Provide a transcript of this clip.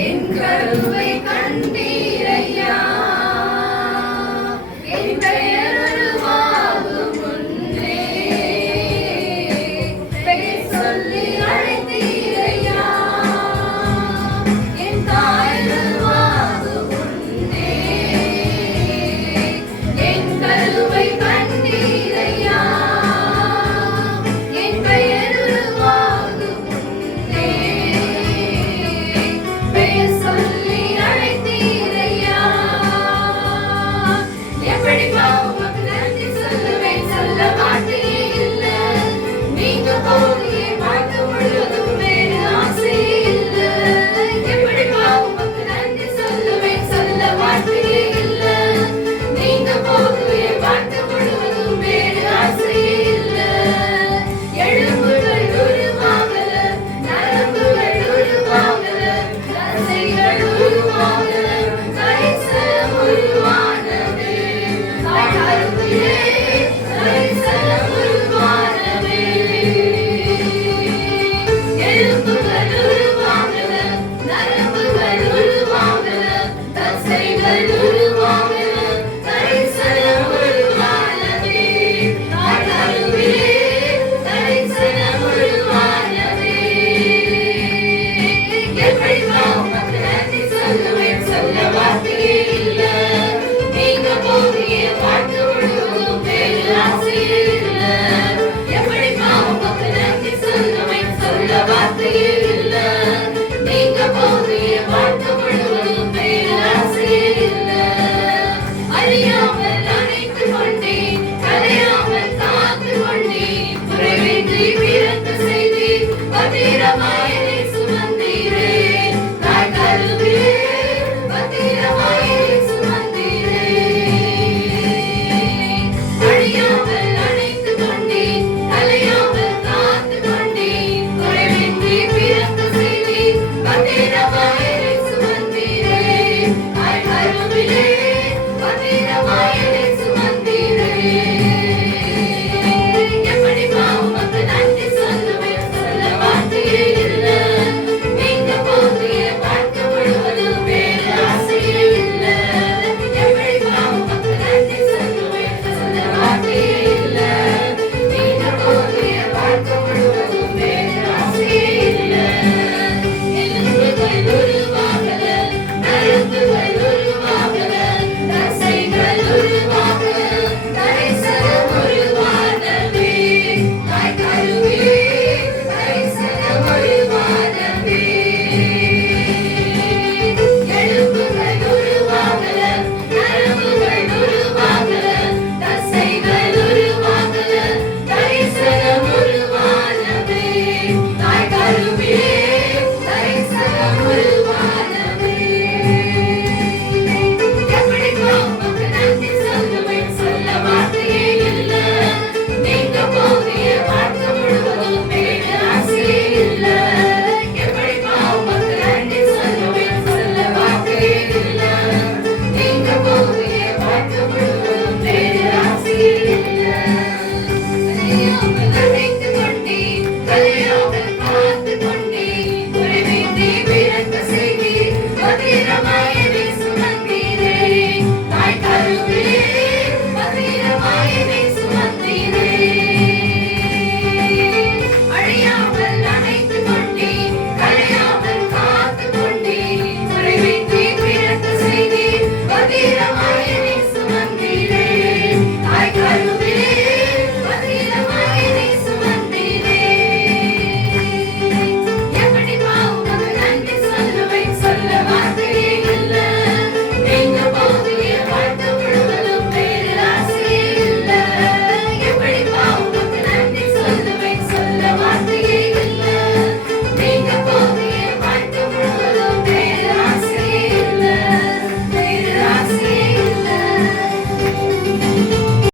என் கருவை கண்டீரையா என் பெயர் உருவாகும் முன்னே பெயர் சொல்லி அழைத்தீரையா என் தாய் உருவாகும் முன்னே என் கருவை கண்டீரையா என் பெயர் உருவாகும் முன்னே பெயர் சொல்லி அழைத்தீரையா எப்படிப்பா உமக்கு நன்றி சொல்லுவேன் சொல்ல வார்த்தையே இல்ல நீங்க போகிய வாழ்க்கை முழுவதும் வேறு ஆசையே இல்ல எப்படிப்பா உமக்கு நன்றி சொல்லுவேன் சொல்ல வார்த்தையே இல்ல நீங்க போகிய வாழ்க்கை முழுவதும் வேறு ஆசையே இல்ல எலும்புகள் உருவாகல நரம்புகள் உருவாகல தசைகள் உருவாகல கரிசலம் உருவானதே தாய் கருவிலே கரிசலம் உருவானதே எலும்புகள் உருவாகல நரம்புகள் உருவாகல தசைகள் உருவாகல கரிசலம் உருவானதே தாய் கருவிலே கரிசலம் உருவானதே எப்படிப்பா உமக்கு நன்றி சொல்லுவேன் சொல்ல வார்த்தையே இல்ல நீங்க போகிய வாழ்க்கை முழுவதும் வேறு ஆசையே இல்ல எப்படிப்பா உமக்கு நன்றி சொல்லுவேன் சொல்ல வார்த்தையே